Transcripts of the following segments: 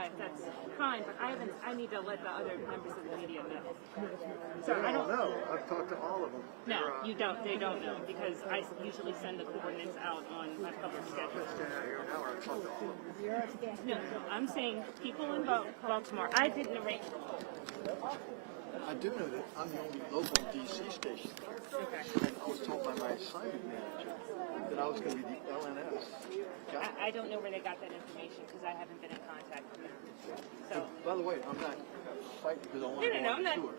That's fine, but I need to let the other members of the media know. So I don't know. I've talked to all of them. No, you don't. They don't know because I usually send the coordinates out on my public schedule. No, I'm saying people in Baltimore. I didn't arrange the poll. I do know that I'm the only local DC station here. Okay. And I was told by my assignment manager that I was going to be the LNS guy. I don't know where they got that information because I haven't been in contact with them. So, by the way, I'm not fighting because I want to go on the tour.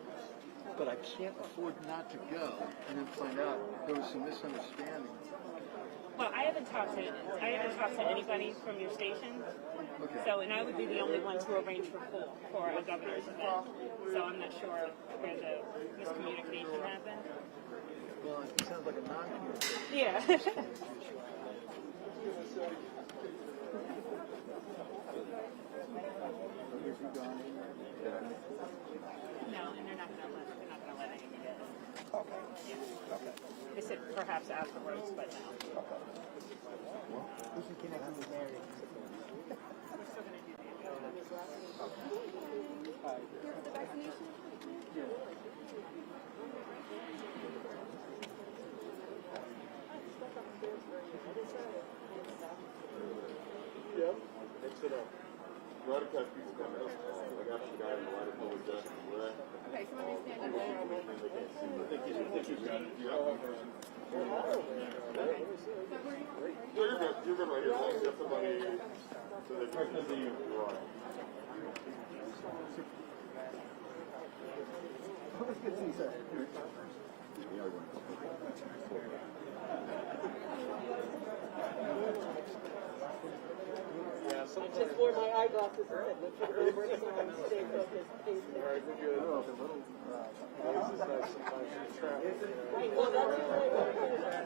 But I can't afford not to go and then find out there was some misunderstanding. Well, I haven't talked to anybody from your station. Okay. So, and I would be the only one to arrange for a governor's event. So I'm not sure where the miscommunication happened. Well, it sounds like a non-communication. Yeah. No, and they're not gonna let anybody in. Okay. Yeah. Okay. They said perhaps afterwards, but no. Okay. We can connect with Mary. We're still gonna do that. Here for the vaccination? Yeah, mix it up. A lot of times people come out. I got the guy in the line of public justice. Okay, so let me stand up. You're good right here. As long as you have somebody so they can see you. Let's get some sir. Just wore my eyeglasses and said, look for the bird sign, stay focused, please. All right, we're good. A little exercise sometimes in traffic. Right, well, that's the way we're going to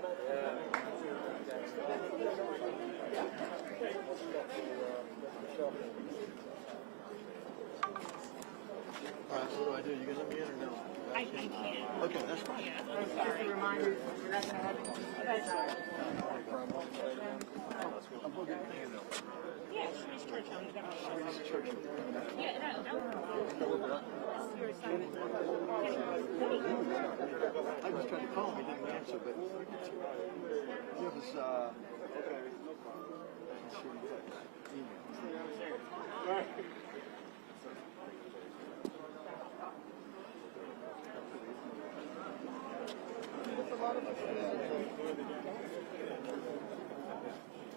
All right, so what do? You going to let me in or no? I can't. Okay, that's fine. Yeah, just a reminder, we're not gonna have it. That's all right. I'm going to get paid though. Yeah, Sharice Churchill. Sharice Churchill. Yeah, no. Your assignment. I was trying to call him, he didn't answer, but it was,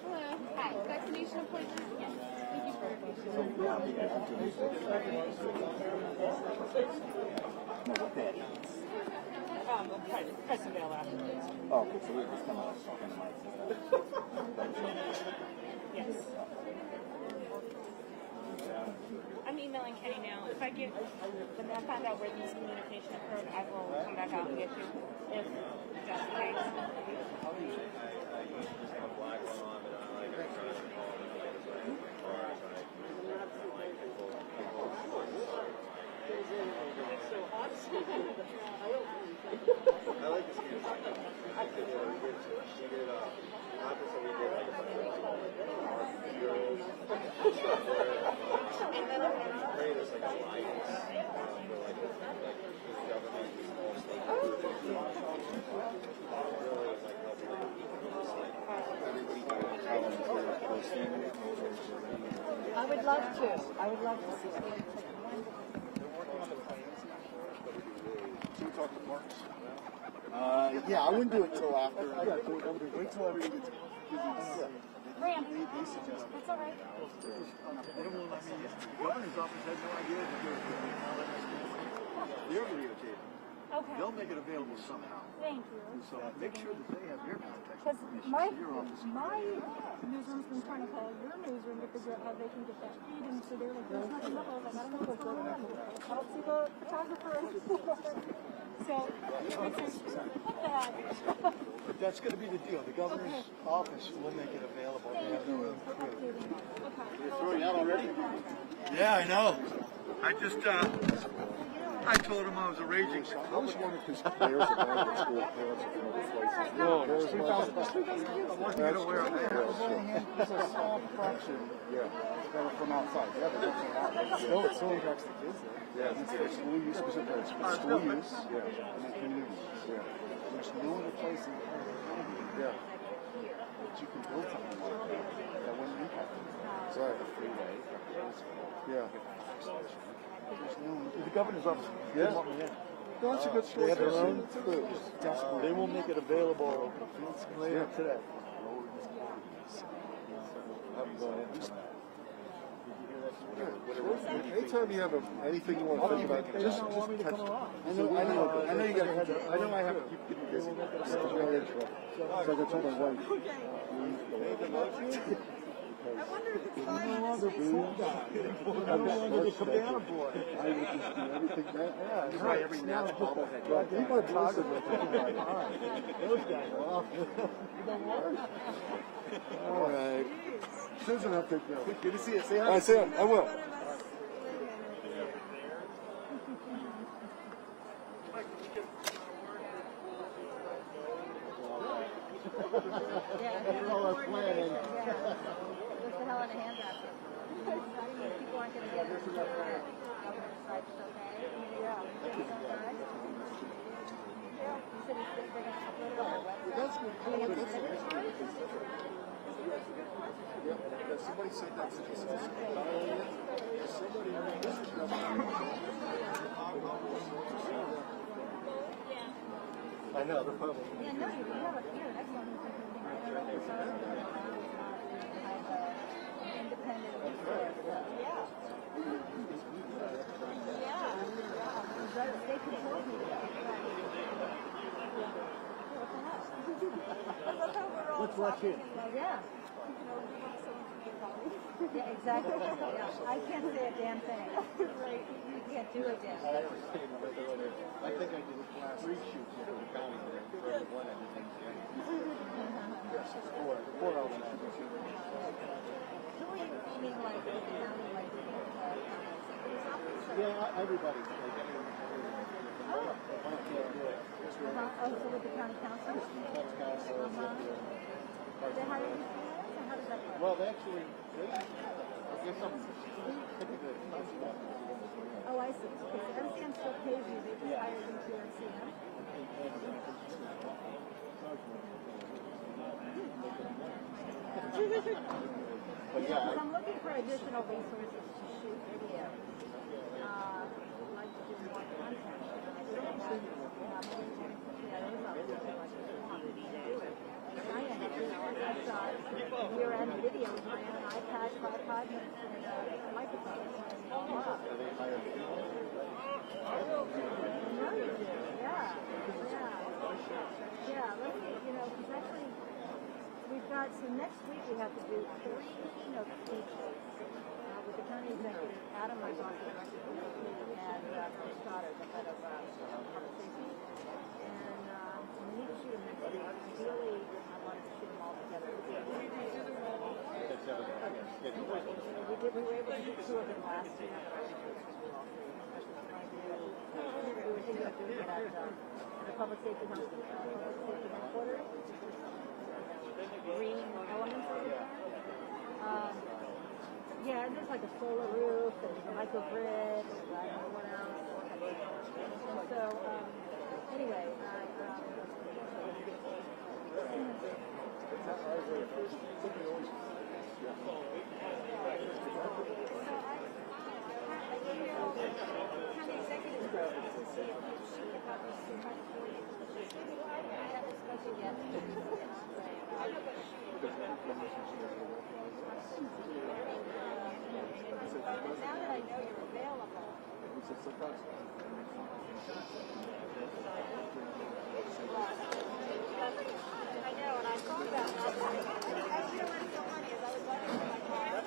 Hello. Hi. Vaccination appointment? Yes. Thank you for Press the veil afterwards. Oh, okay, so we're just kind of Yes. I'm emailing Kenny now. If I find out where this communication occurred, I will come back out and get you. If that's the case. I like this game. I did I would love to. I would love to see it. yeah, I wouldn't do it till after. Wait till everybody gets busy. Randy. They suggest. That's all right. they don't want to let me in. The governor's office has no idea that they're videotaping. Okay. They'll make it available somehow. Thank you. So make sure that they have your contact Because information to your office. my newsroom's been trying to call your newsroom to figure out how they can get that feed, and so they're like, there's nothing up. I was like, I don't know what's going on. I don't see the photographer anymore. So, it makes sense. What the heck? But that's going to be the deal. The governor's office will make it available. They have their own crew. Okay. throwing out already? Yeah, I know. I just, I told him I was a raging. I was wondering because players are going to school, parents are from other places. No, I want you to know where I'm at. There's a small fraction that are from outside. Yeah, No, it still impacts the kids though. Yeah. It's for school use, specifically. It's for school use. Yeah. And the community. Yeah. There's no other place in the county. Yeah. That you can build something like that wouldn't impact it. Right. A freeway, yeah. There's no. The governor's office. Yeah. No, that's a good story. They have their own food. They will make it available later today. Anytime you have anything you want to think about, just touch it. I know you got to. I know I have to keep getting busy. It's really interesting. So I told my wife. I wonder if it's No longer blue. I no longer the cabana boy. I would just do everything that. Yeah, that's why every now and then. People are talking with those guys are off. All right. Susan, I'll take care. Good to see you. Say hi. I say I will. Somebody said that to me. I know, the problem. Yeah, no, you have it here. That's one who's independent. Yeah. They control me. Let's watch it. Yeah. Yeah, exactly. Yeah. I can't say a damn thing. Right. You can't do a damn thing. I think I did last 3 shoots for the county. One I did yes, 4 out of 9. Who are you meaning, like, the county, like, yeah, everybody. Oh, so with the county council? They hire you for that? So how does that work? Well, they actually, I guess I'm typically oh, I see. Okay, so MCM still pays you, they just hire you to MCM? but yeah, I'm looking for additional resources to shoot video. I'd like to do more content. Year-end videos ran an iPad, tripod, and a microphone. Yeah, let's see, because actually, we've got, so next week we have to do 3 keynote speeches with the county executive, Adam, my boss, and Chris Stoddard, the head of public safety. And we need to shoot them next week. Ideally, I wanted to shoot them all together. We were able to do 2 of them last year. We were thinking of doing it at the public safety headquarters. Green elements over there. Yeah, and there's like a solar roof and a microgrid and I don't know what else. And so, anyway, now that I know you're available. I know, and I thought about that. I was already so funny as I was looking at my car.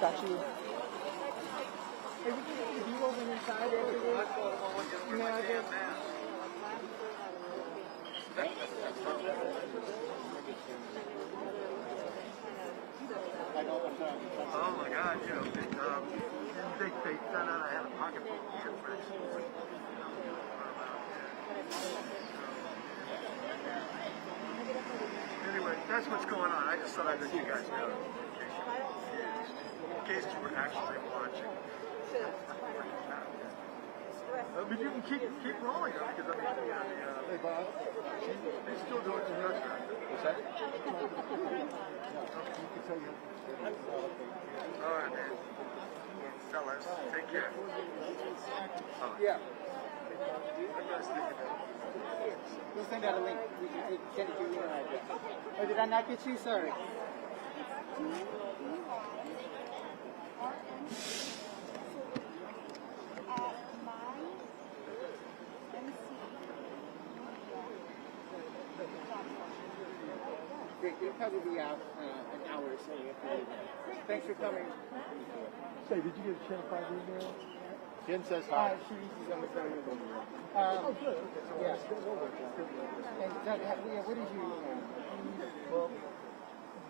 got you. Hey, we can get the view over inside after this. Email address. Oh my God, you know, they found out I had a pocket full of anthrax. Anyway, that's what's going on. I just thought I'd let you guys know. In case you were actually watching. But you can keep rolling though, because I mean, hey Bob, they're still doing the restaurant. What's that? You can tell you. All right, man. Fellas, take care. Oh. Yeah. We'll send out a link. We can send it to your email address. Or did I not get you? Sorry. Great. You'll probably be out an hour or so. Thanks for coming. Say, did you get a chance to find email? Jen says hi. She's on the phone with me. Oh, good. Yeah. And Doug, what is your email? Well,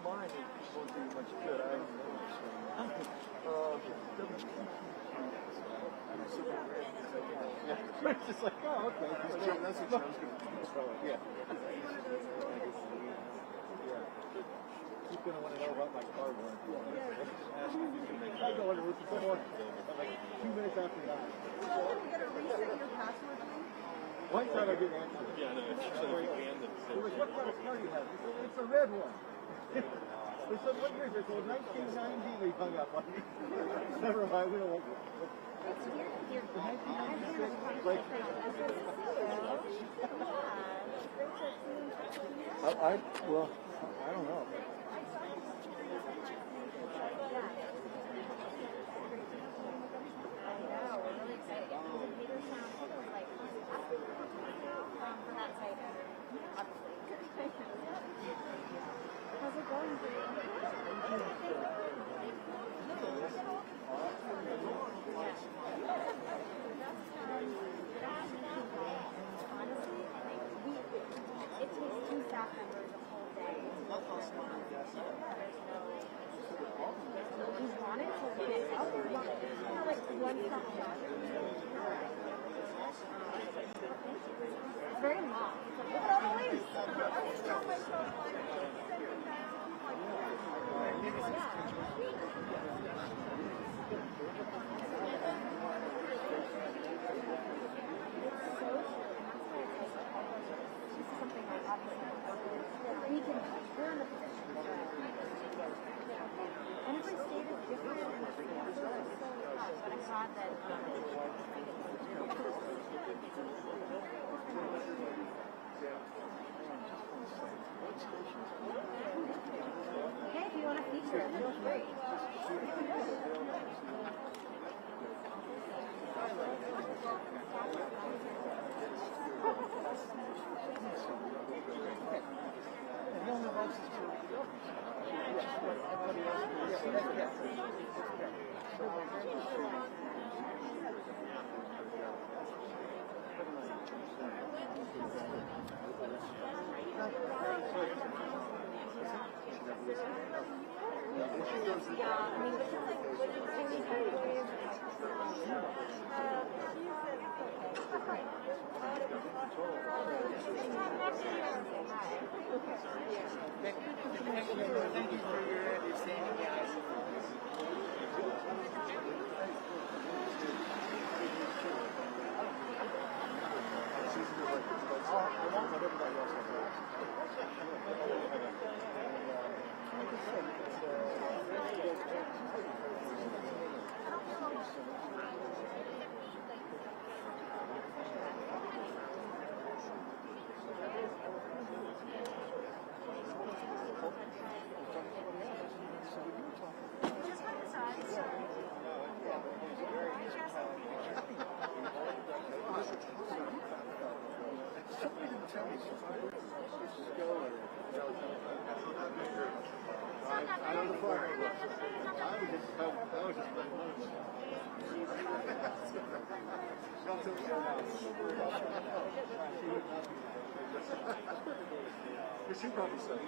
mine won't do much good. I don't know. It's just like, oh, okay. That's your message. Yeah. He's going to want to know about my car warranty. I go under with the door. Like 2 minutes after that. One time I didn't answer. Yeah, no, it's what kind of car do you have? It's a red one. They said, what year is it? Well, 1990, they hung up on me. Never mind, we don't want it. Well, I don't know. How's it going, It takes 2 staff members a whole day. We want it to get it up. Like one stop shop. It's very long. Look at all the links. Hey, if you want to feature it, feel free. Thank you for your understanding, guys. She probably said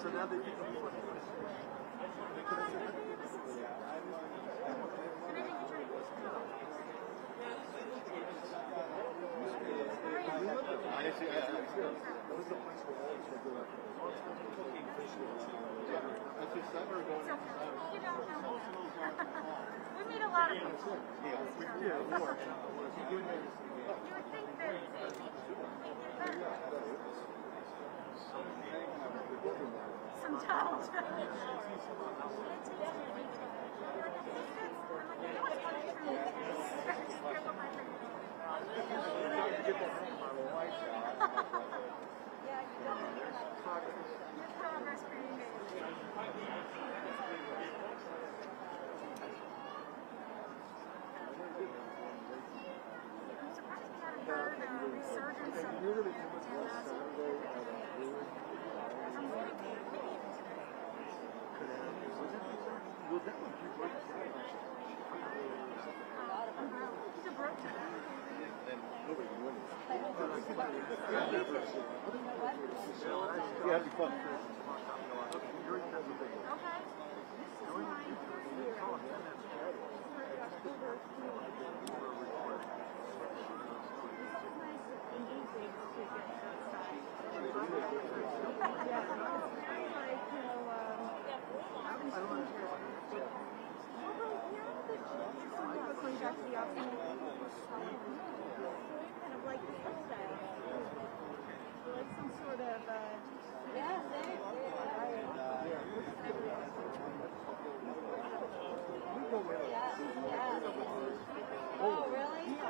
so now they think we meet a lot of people. You would think that sometimes. Progress being made. I'm surprised we haven't heard a resurgence of he's a broke guy. Yeah, it'd be fun. Okay. This is mine for here. Kind of like the style. Like some sort of Oh, really?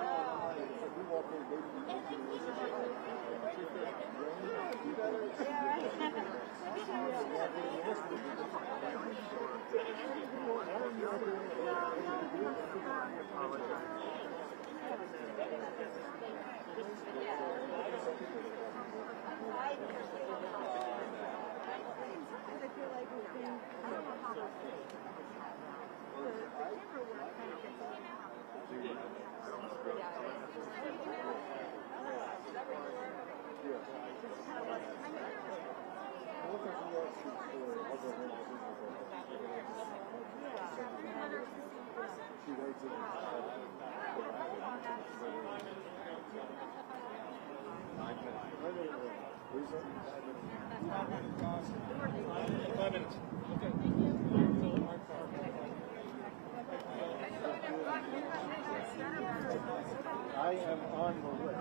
I am on the list.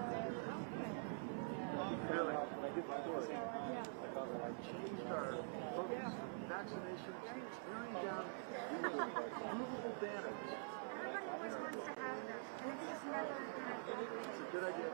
Really? When I did the story, I thought that I changed our vaccination, tearing down movable banners. Everybody always wants to have them, and it's just never It's a good idea.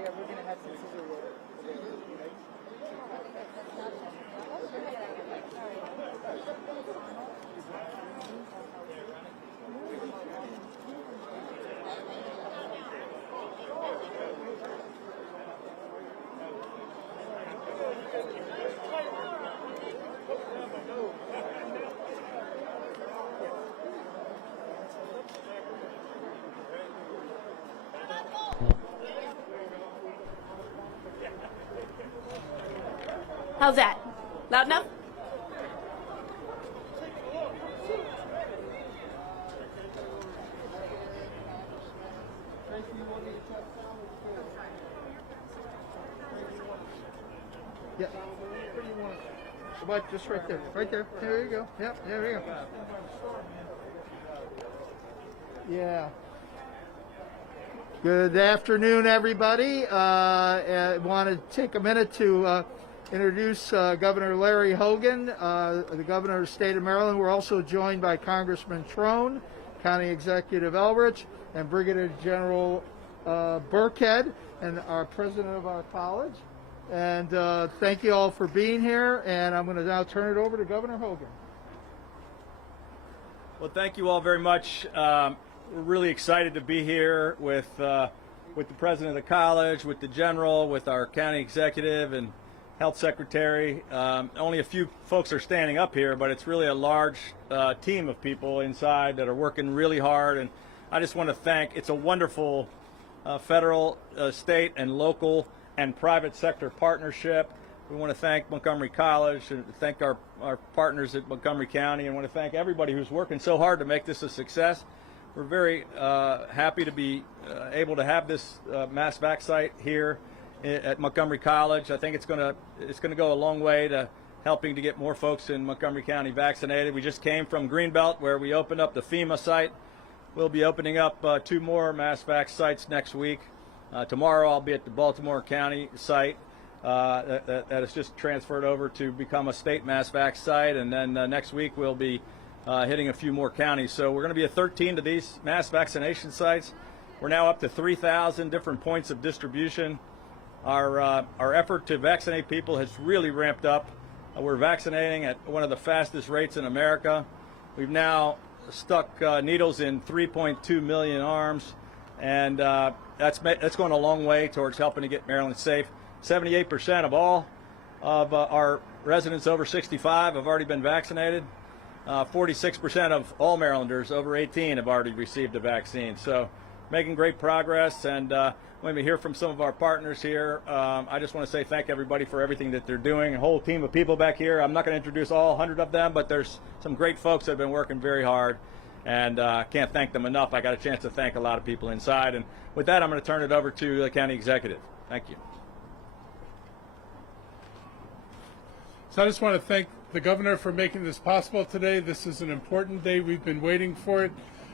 Yeah, we're gonna have some scissor roll. How's that? Loud enough? Yeah. About just right there. Right there. There you go. Yep, there you go. Yeah. Good afternoon, everybody. I want to take a minute to introduce Governor Larry Hogan, the governor of the state of Maryland. We're also joined by Congressman Trone, County Executive Elrich, and Brigadier General Burkhead, and our president of our college. And thank you all for being here, and I'm going to now turn it over to Governor Hogan. Well, thank you all very much. We're really excited to be here with the president of the college, with the general, with our county executive and health secretary. Only a few folks are standing up here, but it's really a large team of people inside that are working really hard. And I just want to thank, it's a wonderful federal, state, and local and private sector partnership. We want to thank Montgomery College and thank our partners at Montgomery County, and want to thank everybody who's working so hard to make this a success. We're very happy to be able to have this mass vac site here at Montgomery College. I think it's going to go a long way to helping to get more folks in Montgomery County vaccinated. We just came from Greenbelt, where we opened up the FEMA site. We'll be opening up 2 more mass vac sites next week. Tomorrow I'll be at the Baltimore County site that has just transferred over to become a state mass vac site, and then next week we'll be hitting a few more counties. So we're going to be at 13 of these mass vaccination sites. We're now up to 3,000 different points of distribution. Our effort to vaccinate people has really ramped up. We're vaccinating at one of the fastest rates in America. We've now stuck needles in 3.2 million arms, and that's going a long way towards helping to get Maryland safe. 78% of all of our residents over 65 have already been vaccinated. 46% of all Marylanders over 18 have already received a vaccine. So making great progress, and when we hear from some of our partners here, I just want to say thank everybody for everything that they're doing. A whole team of people back here. I'm not going to introduce all 100 of them, but there's some great folks that have been working very hard, and can't thank them enough. I got a chance to thank a lot of people inside, and with that, I'm going to turn it over to the county executive. Thank you. So I just want to thank the governor for making this possible today. This is an important day. We've been waiting for it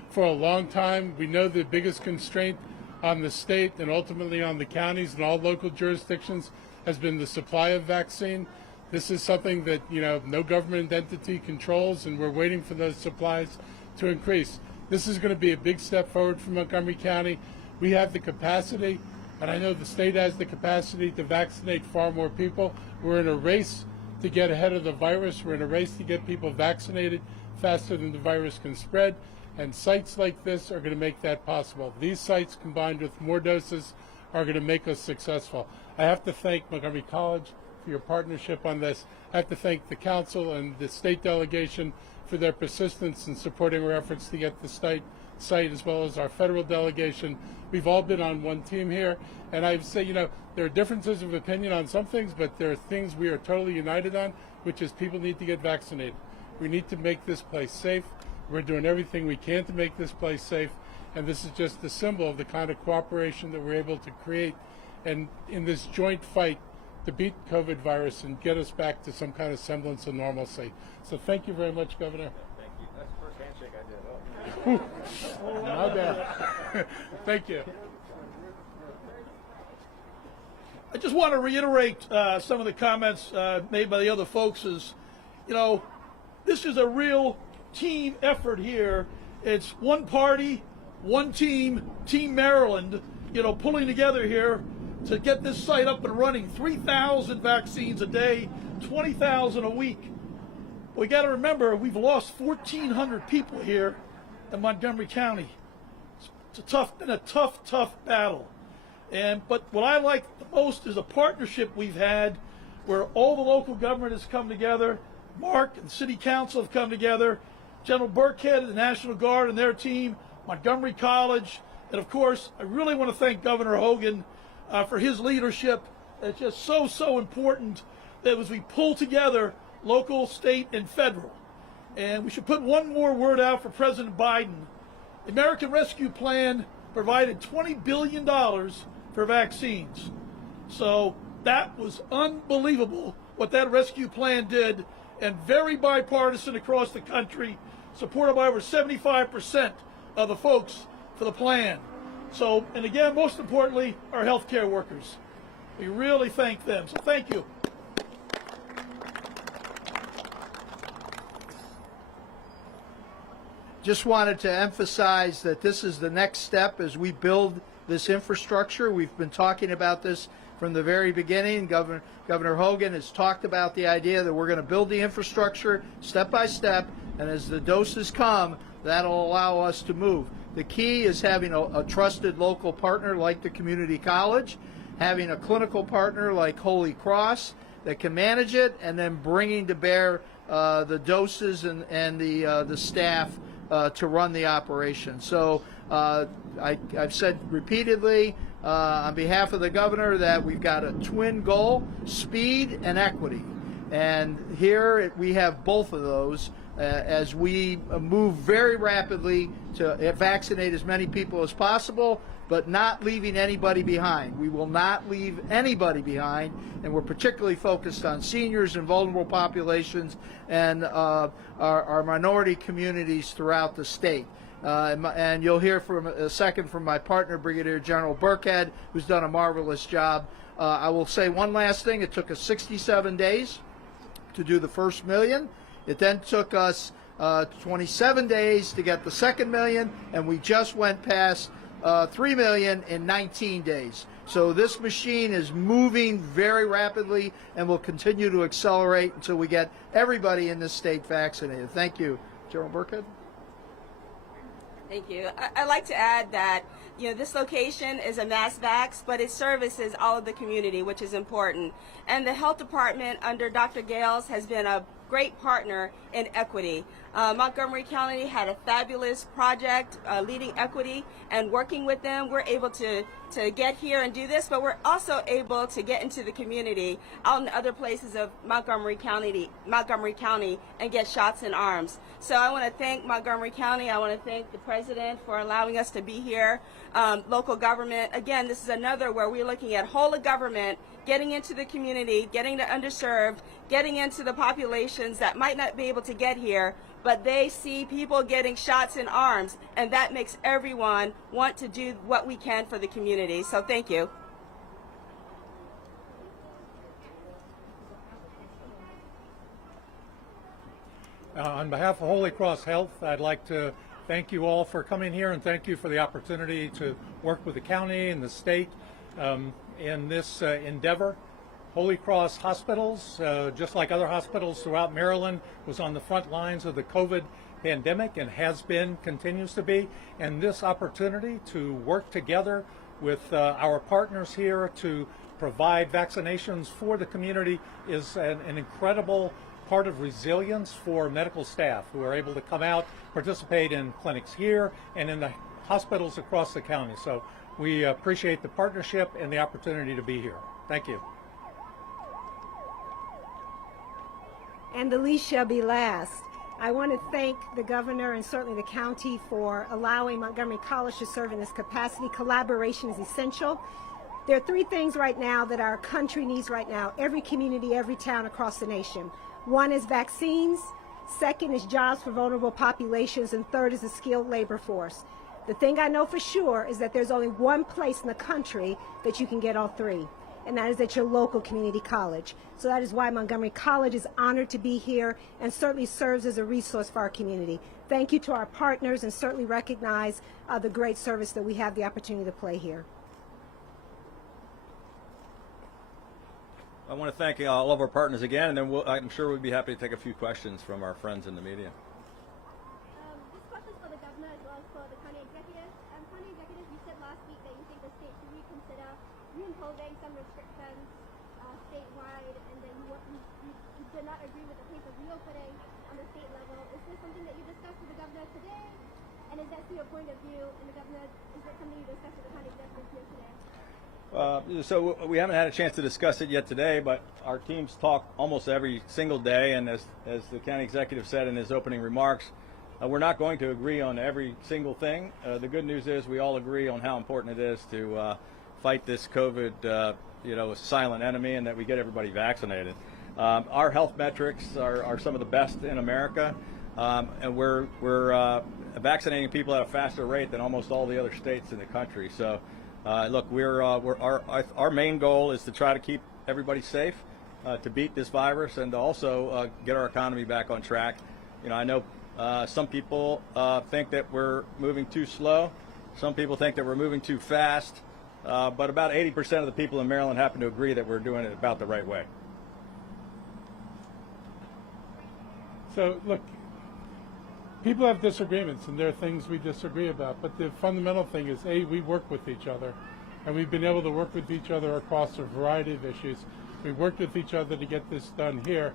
for a long time. We know the biggest constraint on the state and ultimately on the counties and all local jurisdictions has been the supply of vaccine. This is something that, no government entity controls, and we're waiting for those supplies to increase. This is going to be a big step forward for Montgomery County. We have the capacity, and I know the state has the capacity to vaccinate far more people. We're in a race to get ahead of the virus. We're in a race to get people vaccinated faster than the virus can spread, and sites like this are going to make that possible. These sites, combined with more doses, are going to make us successful. I have to thank Montgomery College for your partnership on this. I have to thank the council and the state delegation for their persistence in supporting our efforts to get the site, as well as our federal delegation. We've all been on one team here, and I say, there are differences of opinion on some things, but there are things we are totally united on, which is people need to get vaccinated. We need to make this place safe. We're doing everything we can to make this place safe, and this is just a symbol of the kind of cooperation that we're able to create, and in this joint fight to beat COVID virus and get us back to some kind of semblance of normalcy. So thank you very much, Governor. Thank you. That's the first handshake I did. Not bad. Thank you. I just want to reiterate some of the comments made by the other folks. This is a real team effort here. It's one party, one team, Team Maryland, pulling together here to get this site up and running. 3,000 vaccines a day, 20,000 a week. We got to remember, we've lost 1,400 people here in Montgomery County. It's been a tough battle. But what I like the most is a partnership we've had where all the local government has come together. Mark and City Council have come together. General Burkhead, the National Guard and their team, Montgomery College, and of course, I really want to thank Governor Hogan for his leadership. It's just so important that as we pull together local, state, and federal. And we should put one more word out for President Biden. The American Rescue Plan provided $20 billion for vaccines. So that was unbelievable what that rescue plan did, and very bipartisan across the country, supported by over 75% of the folks for the plan. So, and again, most importantly, our healthcare workers. We really thank them. So thank you. Just wanted to emphasize that this is the next step as we build this infrastructure. We've been talking about this from the very beginning. Governor Hogan has talked about the idea that we're going to build the infrastructure step by step, and as the doses come, that'll allow us to move. The key is having a trusted local partner like the community college, having a clinical partner like Holy Cross that can manage it, and then bringing to bear the doses and the staff to run the operation. So I've said repeatedly on behalf of the governor that we've got a twin goal: speed and equity. And here we have both of those as we move very rapidly to vaccinate as many people as possible, but not leaving anybody behind. We will not leave anybody behind, and we're particularly focused on seniors and vulnerable populations and our minority communities throughout the state. And you'll hear from a second from my partner, Brigadier General Burkhead, who's done a marvelous job. I will say one last thing. It took us 67 days to do the first million. It then took us 27 days to get the second million, and we just went past 3 million in 19 days. So this machine is moving very rapidly and will continue to accelerate until we get everybody in this state vaccinated. Thank you. General Burkhead? Thank you. I'd like to add that, this location is a mass vax, but it services all of the community, which is important. And the health department under Dr. Gales has been a great partner in equity. Montgomery County had a fabulous project leading equity, and working with them, we're able to get here and do this, but we're also able to get into the community out in other places of Montgomery County and get shots in arms. So I want to thank Montgomery County. I want to thank the president for allowing us to be here. Local government, again, this is another where we're looking at whole of government, getting into the community, getting the underserved, getting into the populations that might not be able to get here, but they see people getting shots in arms, and that makes everyone want to do what we can for the community. So thank you. On behalf of Holy Cross Health, I'd like to thank you all for coming here, and thank you for the opportunity to work with the county and the state in this endeavor. Holy Cross Hospitals, just like other hospitals throughout Maryland, was on the front lines of the COVID pandemic and has been, continues to be. And this opportunity to work together with our partners here to provide vaccinations for the community is an incredible part of resilience for medical staff who are able to come out, participate in clinics here and in the hospitals across the county. So we appreciate the partnership and the opportunity to be here. Thank you. And the least shall be last. I want to thank the governor and certainly the county for allowing Montgomery College to serve in this capacity. Collaboration is essential. There are three things right now that our country needs right now, every community, every town across the nation. One is vaccines, second is jobs for vulnerable populations, and third is a skilled labor force. The thing I know for sure is that there's only one place in the country that you can get all three, and that is at your local community college. So that is why Montgomery College is honored to be here and certainly serves as a resource for our community. Thank you to our partners, and certainly recognize the great service that we have the opportunity to play here. I want to thank all of our partners again, and then I'm sure we'd be happy to take a few questions from our friends in the media. This question is for the governor as well as for the county executive. County executive, you said last week that you think the state should reconsider reimposing some restrictions statewide, and then you did not agree with the pace of reopening on the state level. Is this something that you discussed with the governor today? And is that to your point of view? And the governor, is that something you discussed with the county executive here today? So we haven't had a chance to discuss it yet today, but our teams talk almost every single day, and as the county executive said in his opening remarks, we're not going to agree on every single thing. The good news is we all agree on how important it is to fight this COVID silent enemy, and that we get everybody vaccinated. Our health metrics are some of the best in America, and we're vaccinating people at a faster rate than almost all the other states in the country. So look, our main goal is to try to keep everybody safe, to beat this virus, and to also get our economy back on track. I know some people think that we're moving too slow. Some people think that we're moving too fast. But about 80% of the people in Maryland happen to agree that we're doing it about the right way. So, look, people have disagreements, and there are things we disagree about, but the fundamental thing is, A, we work with each other, and we've been able to work with each other across a variety of issues. We worked with each other to get this done here.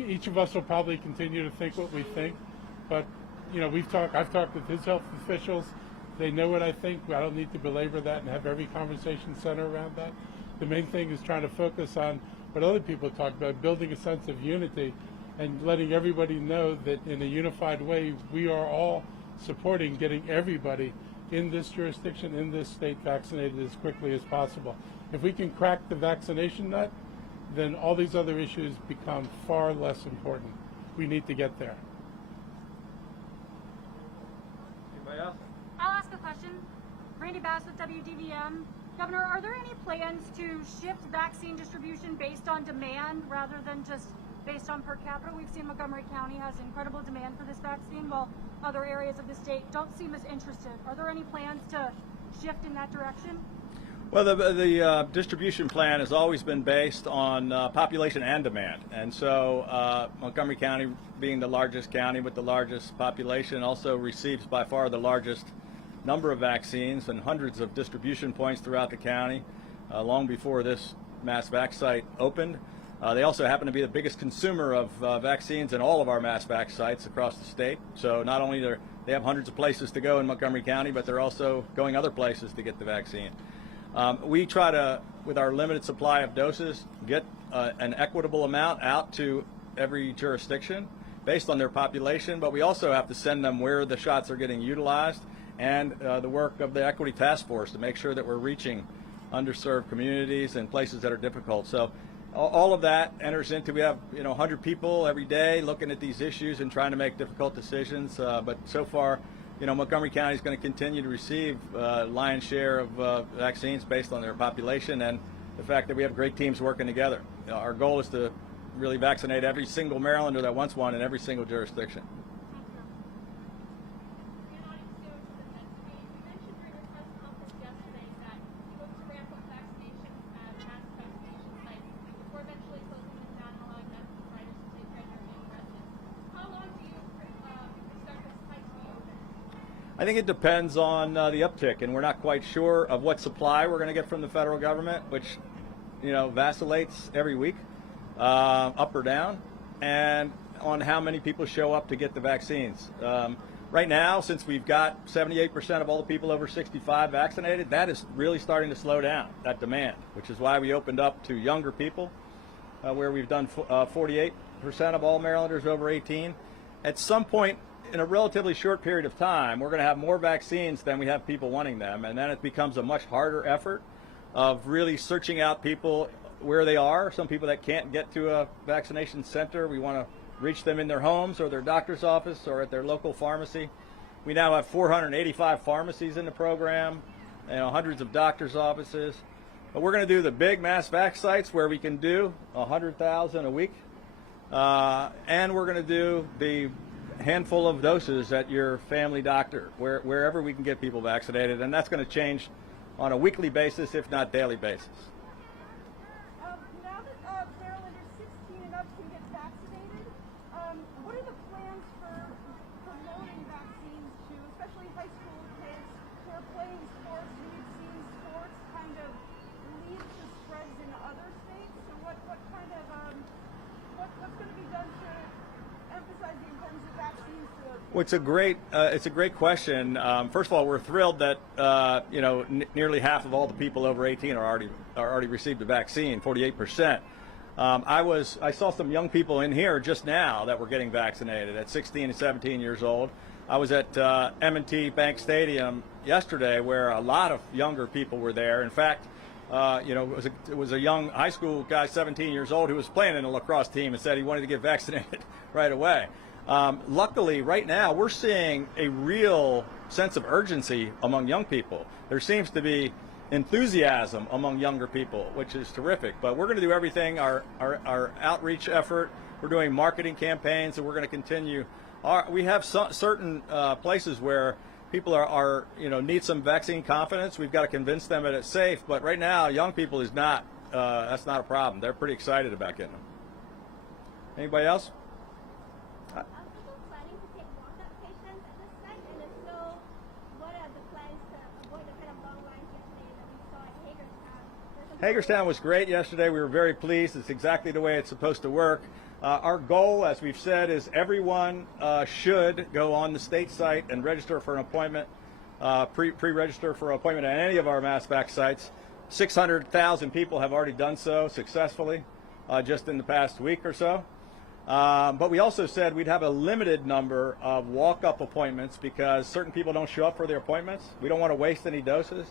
Each of us will probably continue to think what we think, but, I've talked with his health officials. They know what I think. I don't need to belabor that and have every conversation center around that. The main thing is trying to focus on what other people talk about, building a sense of unity and letting everybody know that in a unified way, we are all supporting getting everybody in this jurisdiction, in this state, vaccinated as quickly as possible. If we can crack the vaccination nut, then all these other issues become far less important. We need to get there. Anybody else? I'll ask a question. Randy Bass with WDVM. Governor, are there any plans to shift vaccine distribution based on demand rather than just based on per capita? We've seen Montgomery County has incredible demand for this vaccine, while other areas of the state don't seem as interested. Are there any plans to shift in that direction? Well, the distribution plan has always been based on population and demand. And so Montgomery County, being the largest county with the largest population, also receives by far the largest number of vaccines and hundreds of distribution points throughout the county long before this mass vac site opened. They also happen to be the biggest consumer of vaccines in all of our mass vac sites across the state. So not only do they have hundreds of places to go in Montgomery County, but they're also going other places to get the vaccine. We try to, with our limited supply of doses, get an equitable amount out to every jurisdiction based on their population, but we also have to send them where the shots are getting utilized, and the work of the Equity Task Force to make sure that we're reaching underserved communities and places that are difficult. So all of that enters into, we have 100 people every day looking at these issues and trying to make difficult decisions, but so far Montgomery County is going to continue to receive lion's share of vaccines based on their population and the fact that we have great teams working together. Our goal is to really vaccinate every single Marylander that wants one in every single jurisdiction. I think it depends on the uptick, and we're not quite sure of what supply we're going to get from the federal government, which vacillates every week, up or down, and on how many people show up to get the vaccines. Right now, since we've got 78% of all the people over 65 vaccinated, that is really starting to slow down, that demand, which is why we opened up to younger people, where we've done 48% of all Marylanders over 18. At some point, in a relatively short period of time, we're going to have more vaccines than we have people wanting them, and then it becomes a much harder effort of really searching out people where they are. Some people that can't get to a vaccination center, we want to reach them in their homes or their doctor's office or at their local pharmacy. We now have 485 pharmacies in the program, hundreds of doctor's offices. But we're going to do the big mass vac sites where we can do 100,000 a week. And we're going to do the handful of doses at your family doctor, wherever we can get people vaccinated. And that's going to change on a weekly basis, if not daily basis. Now that Marylanders 16 and up can get vaccinated, what are the plans for promoting vaccines to, especially high school kids who are playing sports, and we've seen sports kind of lead to spreads in other states? So what's going to be done to emphasize the importance of vaccines to Well, it's a great question. First of all, we're thrilled that nearly half of all the people over 18 are already received the vaccine, 48%. I saw some young people in here just now that were getting vaccinated at 16 and 17 years old. I was at M&T Bank Stadium yesterday, where a lot of younger people were there. In fact, it was a young high school guy, 17 years old, who was playing in a lacrosse team and said he wanted to get vaccinated right away. Luckily, right now, we're seeing a real sense of urgency among young people. There seems to be enthusiasm among younger people, which is terrific. But we're going to do everything, our outreach effort. We're doing marketing campaigns, and we're going to continue. We have certain places where people need some vaccine confidence. We've got to convince them that it's safe. But right now, young people is not. That's not a problem. They're pretty excited about getting them. Anybody else? Are people planning to take walk-up patients at this site? And if so, what are the plans to avoid the kind of long lines yesterday that we saw at Hagerstown? Hagerstown was great yesterday. We were very pleased. It's exactly the way it's supposed to work. Our goal, as we've said, is everyone should go on the state site and register for an appointment, pre-register for an appointment at any of our mass vac sites. 600,000 people have already done so successfully just in the past week or so. But we also said we'd have a limited number of walk-up appointments because certain people don't show up for their appointments. We don't want to waste any doses.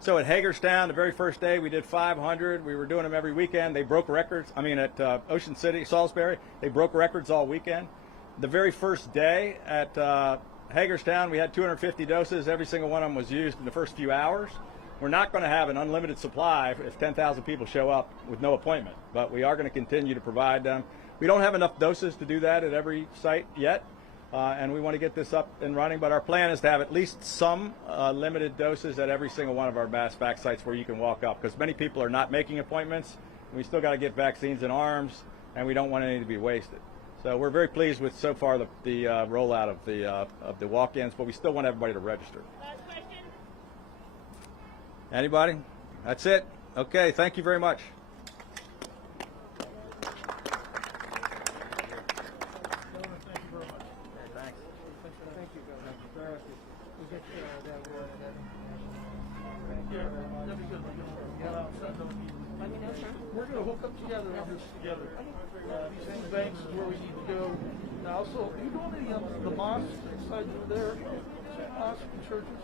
So at Hagerstown, the very first day, we did 500. We were doing them every weekend. They broke records. I mean, at Ocean City, Salisbury, they broke records all weekend. The very first day at Hagerstown, we had 250 doses. Every single one of them was used in the first few hours. We're not going to have an unlimited supply if 10,000 people show up with no appointment, but we are going to continue to provide them. We don't have enough doses to do that at every site yet, and we want to get this up and running, but our plan is to have at least some limited doses at every single one of our mass vac sites where you can walk up, because many people are not making appointments. We still got to get vaccines in arms, and we don't want any to be wasted. So we're very pleased with so far the rollout of the walk-ins, but we still want everybody to register. Last question. Anybody? That's it. Okay, thank you very much. We're going to hook up together on this together. These two banks is where we need to go. Now, so are you doing any of the mosques inside there? Mosques and churches?